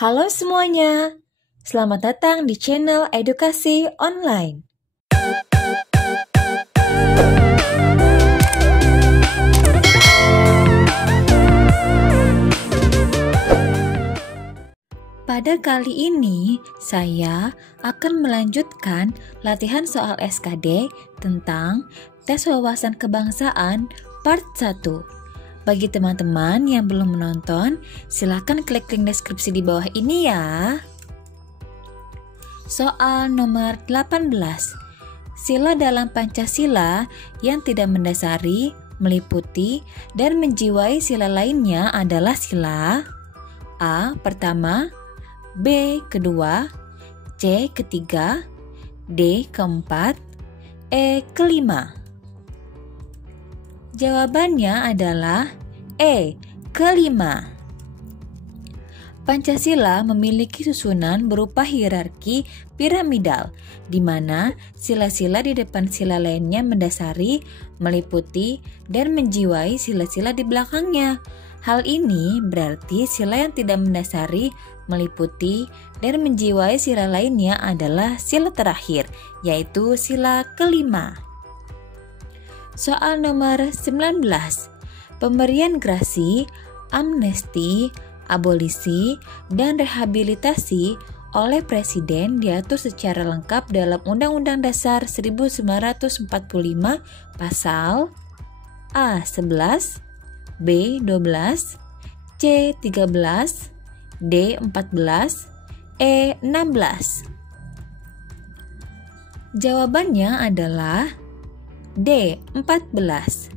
Halo semuanya, selamat datang di channel Edukasi Online. Pada kali ini, saya akan melanjutkan latihan soal SKD tentang tes wawasan kebangsaan part 1. Bagi teman-teman yang belum menonton, silakan klik link deskripsi di bawah ini ya. Soal nomor 18. Sila dalam Pancasila yang tidak mendasari, meliputi, dan menjiwai sila lainnya adalah sila A. Pertama, B. Kedua, C. Ketiga, D. Keempat, E. Kelima. Jawabannya adalah E. Kelima. Pancasila memiliki susunan berupa hierarki piramidal, di mana sila-sila di depan sila lainnya mendasari, meliputi, dan menjiwai sila-sila di belakangnya. Hal ini berarti sila yang tidak mendasari, meliputi, dan menjiwai sila lainnya adalah sila terakhir, yaitu sila kelima. Soal nomor 19. Pemberian grasi, amnesti, abolisi, dan rehabilitasi oleh Presiden diatur secara lengkap dalam Undang-Undang Dasar 1945 Pasal A. 11, B. 12, C. 13, D. 14, E. 16. Jawabannya adalah D. 14.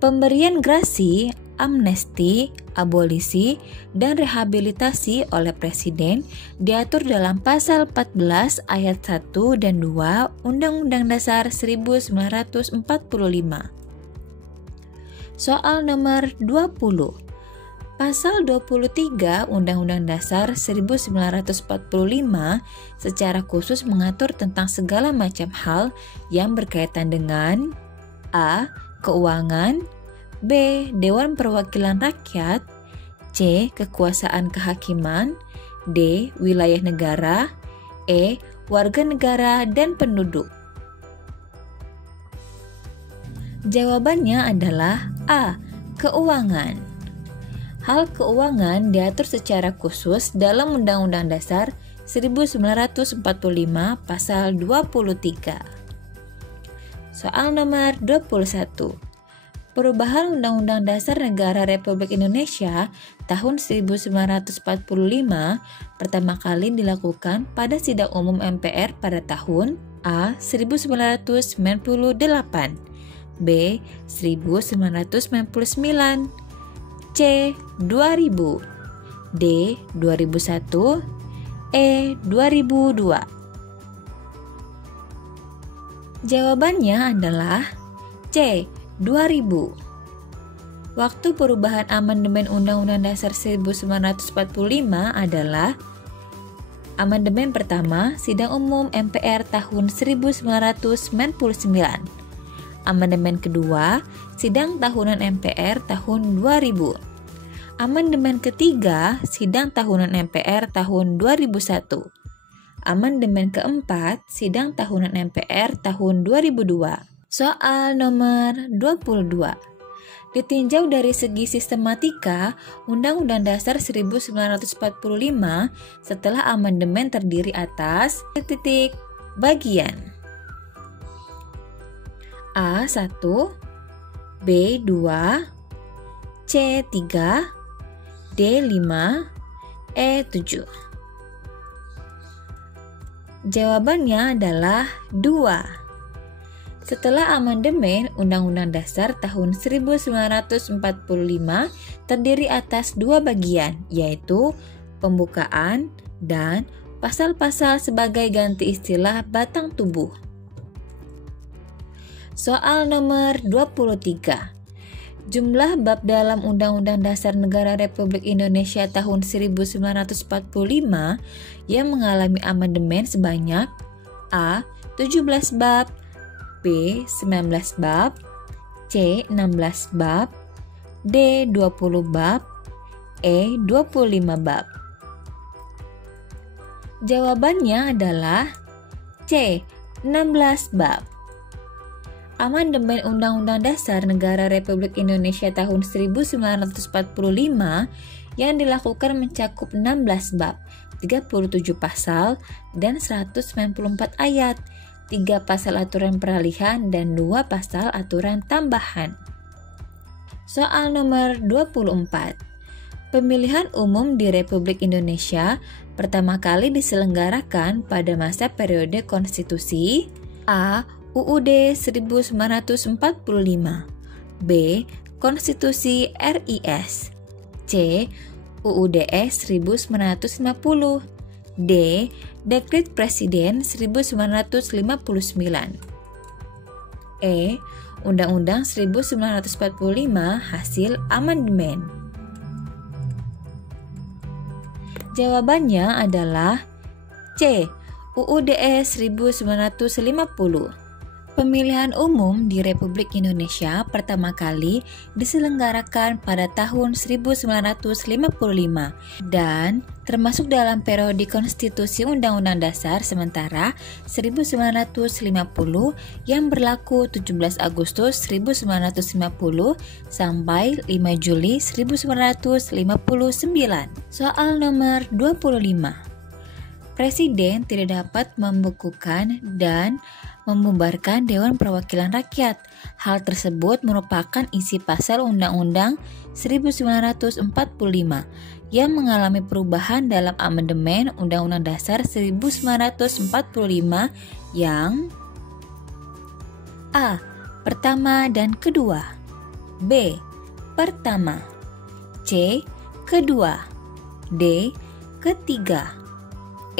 Pemberian grasi, amnesti, abolisi, dan rehabilitasi oleh Presiden diatur dalam Pasal 14 ayat 1 dan 2 Undang-Undang Dasar 1945. Soal nomor 20. Pasal 23 Undang-Undang Dasar 1945 secara khusus mengatur tentang segala macam hal yang berkaitan dengan A. Keuangan, B. Dewan Perwakilan Rakyat, C. Kekuasaan kehakiman, D. Wilayah negara, E. Warga negara dan penduduk. Jawabannya adalah A. Keuangan. Hal keuangan diatur secara khusus dalam Undang-Undang Dasar 1945 Pasal 23. Soal nomor 21. Perubahan Undang-Undang Dasar Negara Republik Indonesia tahun 1945 pertama kali dilakukan pada sidang umum MPR pada tahun A. 1998, B. 1999, C. 2000, D. 2001, E. 2002. Jawabannya adalah C. 2000. Waktu perubahan amandemen Undang-Undang Dasar 1945 adalah amandemen pertama Sidang Umum MPR tahun 1999. Amandemen kedua, Sidang Tahunan MPR tahun 2000. Amandemen ketiga, Sidang Tahunan MPR tahun 2001. Amandemen keempat, Sidang Tahunan MPR tahun 2002. Soal nomor 22. Ditinjau dari segi sistematika, Undang-Undang Dasar 1945 setelah amandemen terdiri atas titik bagian A1, B2, C3, D5, E7. Jawabannya adalah 2. Setelah amandemen Undang-Undang Dasar tahun 1945 terdiri atas 2 bagian, yaitu pembukaan dan pasal-pasal sebagai ganti istilah batang tubuh. Soal nomor 23. Jumlah bab dalam Undang-Undang Dasar Negara Republik Indonesia tahun 1945 yang mengalami amandemen sebanyak A. 17 bab, B. 19 bab, C. 16 bab, D. 20 bab, E. 25 bab. Jawabannya adalah C. 16 bab. Amandemen Undang-Undang Dasar Negara Republik Indonesia tahun 1945 yang dilakukan mencakup 16 bab, 37 pasal, dan 194 ayat, 3 pasal aturan peralihan dan 2 pasal aturan tambahan. Soal nomor 24. Pemilihan umum di Republik Indonesia pertama kali diselenggarakan pada masa periode konstitusi A. UUD 1945, B. Konstitusi RIS, C. UUDS 1950, D. Dekret Presiden 1959, E. Undang-Undang 1945 hasil amandemen. Jawabannya adalah C. UUDS 1950. Pemilihan umum di Republik Indonesia pertama kali diselenggarakan pada tahun 1955 dan termasuk dalam periode konstitusi Undang-Undang Dasar sementara 1950 yang berlaku 17 Agustus 1950 sampai 5 Juli 1959. Soal nomor 25. Presiden tidak dapat membekukan dan membubarkan Dewan Perwakilan Rakyat. Hal tersebut merupakan isi pasal Undang-Undang 1945 yang mengalami perubahan dalam amandemen Undang-Undang Dasar 1945 yang A. Pertama dan kedua, B. Pertama, C. Kedua, D. Ketiga,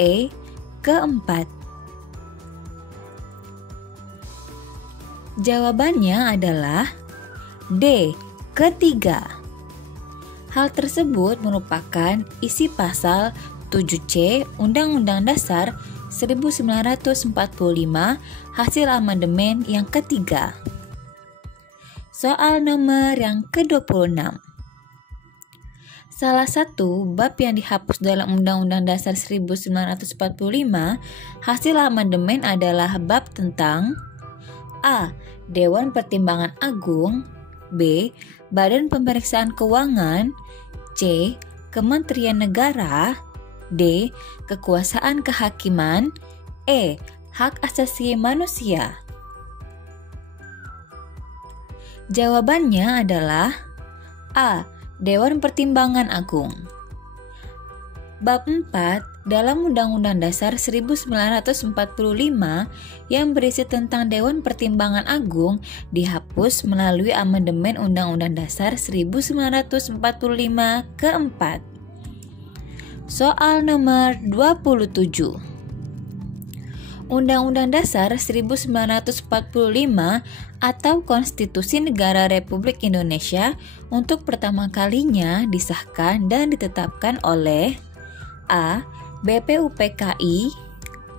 E. Keempat. Jawabannya adalah D. Ketiga. Hal tersebut merupakan isi pasal 7C Undang-Undang Dasar 1945 hasil amandemen yang ketiga. Soal nomor yang ke-26. Salah satu bab yang dihapus dalam Undang-Undang Dasar 1945 hasil amandemen adalah bab tentang A. Dewan Pertimbangan Agung, B. Badan Pemeriksaan Keuangan, C. Kementerian Negara, D. Kekuasaan Kehakiman, E. Hak Asasi Manusia. Jawabannya adalah A. Dewan Pertimbangan Agung. Bab 4 dalam Undang-Undang Dasar 1945 yang berisi tentang Dewan Pertimbangan Agung dihapus melalui amandemen Undang-Undang Dasar 1945 keempat. Soal nomor 27. Undang-Undang Dasar 1945 atau Konstitusi Negara Republik Indonesia untuk pertama kalinya disahkan dan ditetapkan oleh A. BPUPKI,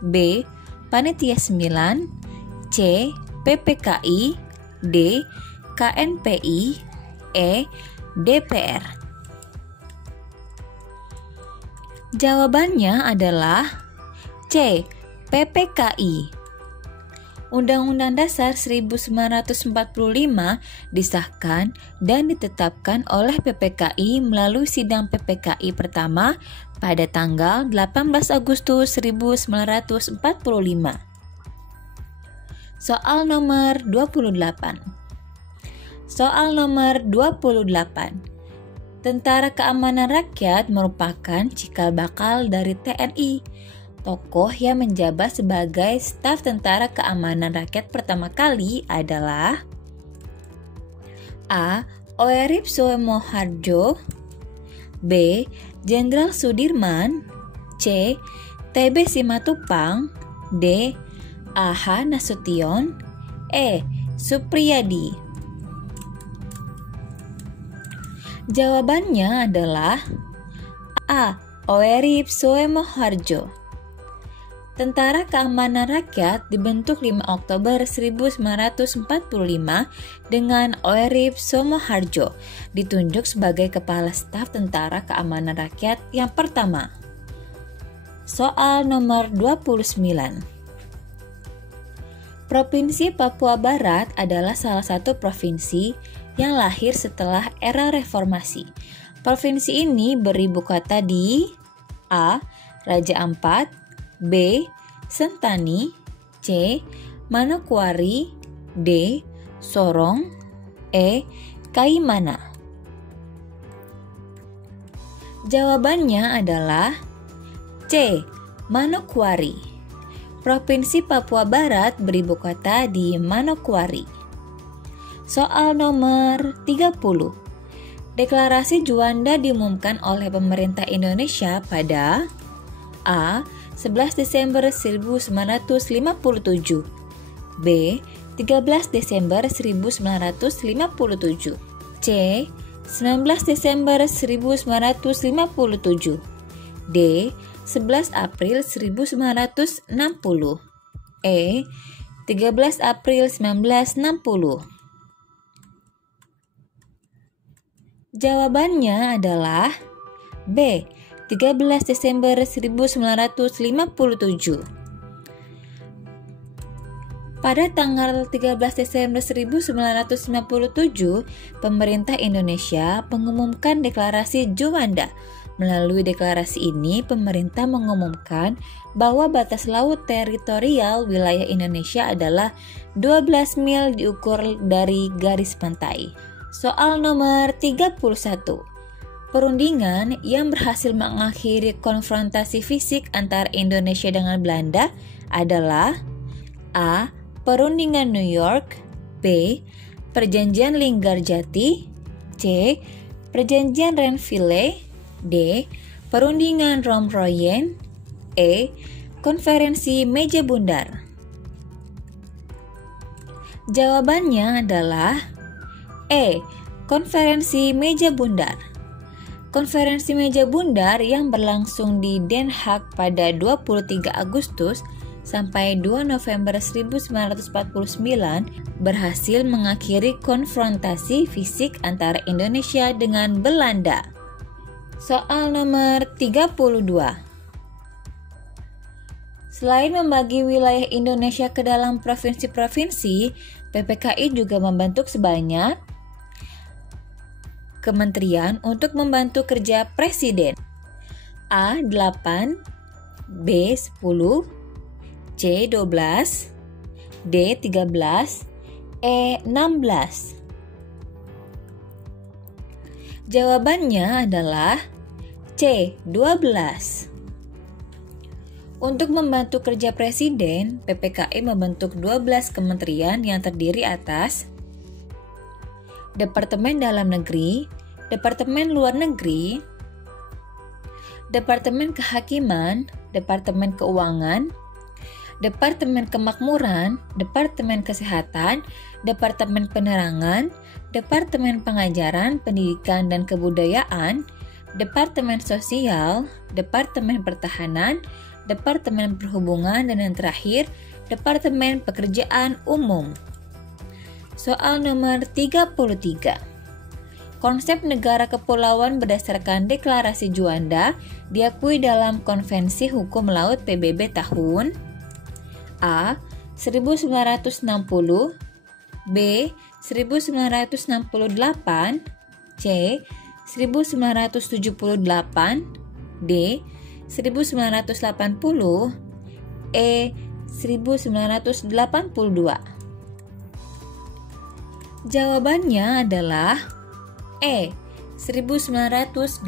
B. Panitia 9, C. PPKI, D. KNPI, E. DPR. Jawabannya adalah C. PPKI. Undang-Undang Dasar 1945 disahkan dan ditetapkan oleh PPKI melalui sidang PPKI pertama pada tanggal 18 Agustus 1945. Soal nomor 28. Soal nomor 28. Tentara Keamanan Rakyat merupakan cikal bakal dari TNI. Tokoh yang menjabat sebagai staf Tentara Keamanan Rakyat pertama kali adalah A. Oerip Suemodharjo, B. Jenderal Sudirman, C. TB Simatupang, D. A.H. Nasution, E. Supriyadi. Jawabannya adalah A. Oerip Suemodharjo. Tentara Keamanan Rakyat dibentuk 5 Oktober 1945 dengan Oerip Suemodharjo ditunjuk sebagai Kepala Staf Tentara Keamanan Rakyat yang pertama. Soal nomor 29. Provinsi Papua Barat adalah salah satu provinsi yang lahir setelah era reformasi. Provinsi ini beribu kota di A. Raja Ampat, B. Sentani, C. Manokwari, D. Sorong, E. Kaimana. Jawabannya adalah C. Manokwari. Provinsi Papua Barat beribu kota di Manokwari. Soal nomor 30. Deklarasi Juanda diumumkan oleh pemerintah Indonesia pada A. 11 Desember 1957, B. 13 Desember 1957, C. 19 Desember 1957, D. 11 April 1960, E. 13 April 1960. Jawabannya adalah B. 13 Desember 1957. Pada tanggal 13 Desember 1957, pemerintah Indonesia mengumumkan deklarasi Juanda. Melalui deklarasi ini, pemerintah mengumumkan bahwa batas laut teritorial wilayah Indonesia adalah 12 mil diukur dari garis pantai. Soal nomor 31. Perundingan yang berhasil mengakhiri konfrontasi fisik antara Indonesia dengan Belanda adalah A. Perundingan New York, B. Perjanjian Linggarjati, C. Perjanjian Renville, D. Perundingan Romroyen, E. Konferensi Meja Bundar. Jawabannya adalah E. Konferensi Meja Bundar. Konferensi Meja Bundar yang berlangsung di Den Haag pada 23 Agustus sampai 2 November 1949 berhasil mengakhiri konfrontasi fisik antara Indonesia dengan Belanda. Soal nomor 32. Selain membagi wilayah Indonesia ke dalam provinsi-provinsi, PPKI juga membentuk sebanyak kementerian untuk membantu kerja Presiden. A. 8, B. 10, C. 12, D. 13, E. 16. Jawabannya adalah C. 12. Untuk membantu kerja Presiden, PPKI membentuk 12 kementerian yang terdiri atas Departemen Dalam Negeri, Departemen Luar Negeri, Departemen Kehakiman, Departemen Keuangan, Departemen Kemakmuran, Departemen Kesehatan, Departemen Penerangan, Departemen Pengajaran, Pendidikan dan Kebudayaan, Departemen Sosial, Departemen Pertahanan, Departemen Perhubungan, dan yang terakhir, Departemen Pekerjaan Umum. Soal nomor 33. Konsep negara kepulauan berdasarkan Deklarasi Juanda diakui dalam Konvensi Hukum Laut PBB tahun A. 1960, B. 1968, C. 1978, D. 1980, E. 1982. Jawabannya adalah E. 1982.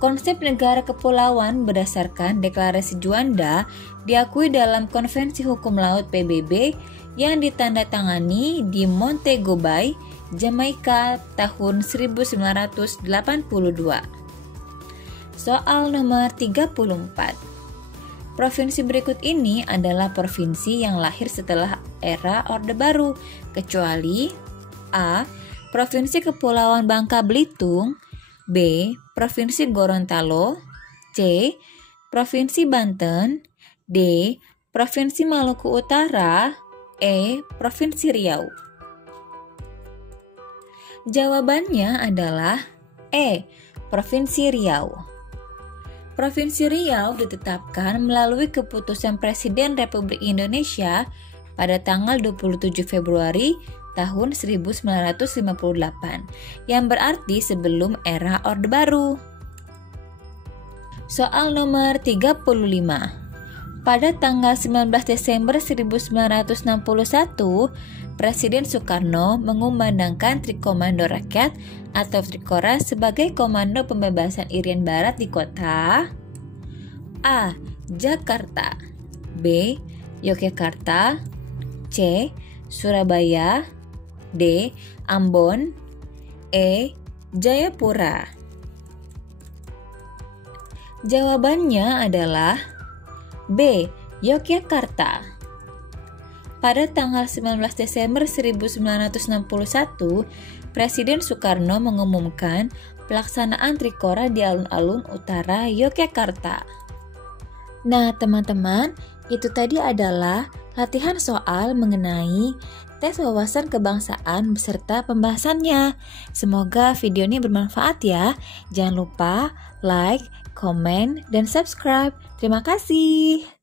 Konsep negara kepulauan berdasarkan Deklarasi Juanda diakui dalam Konvensi Hukum Laut PBB yang ditandatangani di Montego Bay, Jamaika tahun 1982. Soal nomor 34. Provinsi berikut ini adalah provinsi yang lahir setelah era Orde Baru, kecuali A. Provinsi Kepulauan Bangka Belitung, B. Provinsi Gorontalo, C. Provinsi Banten, D. Provinsi Maluku Utara, E. Provinsi Riau. Jawabannya adalah E. Provinsi Riau. Provinsi Riau ditetapkan melalui keputusan Presiden Republik Indonesia pada tanggal 27 Februari tahun 1958, yang berarti sebelum era Orde Baru. Soal nomor 35. Pada tanggal 19 Desember 1961, Presiden Soekarno mengumandangkan Trikomando Rakyat atau Trikora sebagai Komando Pembebasan Irian Barat di kota A. Jakarta, B. Yogyakarta, C. Surabaya, D. Ambon, E. Jayapura. Jawabannya adalah B. Yogyakarta. Pada tanggal 19 Desember 1961, Presiden Soekarno mengumumkan pelaksanaan Trikora di alun-alun utara Yogyakarta. Nah, teman-teman, itu tadi adalah latihan soal mengenai tes wawasan kebangsaan beserta pembahasannya. Semoga video ini bermanfaat ya. Jangan lupa like, komen, dan subscribe. Terima kasih.